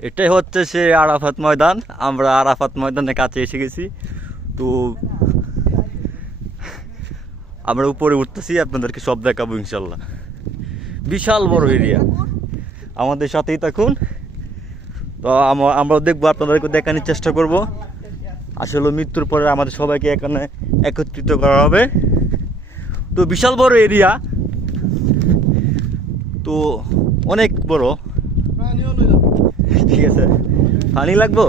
এটাই হচ্ছে সে আরাফাত ময়দান। আমরা আরাফাত ময়দানের কাছে এসে গেছি। তো আমরা উপরে উঠতেছি, আপনাদেরকে সব দেখাবো ইনশাল্লাহ। বিশাল বড় এরিয়া, আমাদের সাথেই থাকুন। তো আমরা দেখবো, আপনাদেরকে দেখানোর চেষ্টা করব। আসলে মৃত্যুর পরে আমাদের সবাইকে এখানে একত্রিত করা হবে। তো বিশাল বড় এরিয়া, তো অনেক বড়। ঠিক আছে, পানি লাগবো।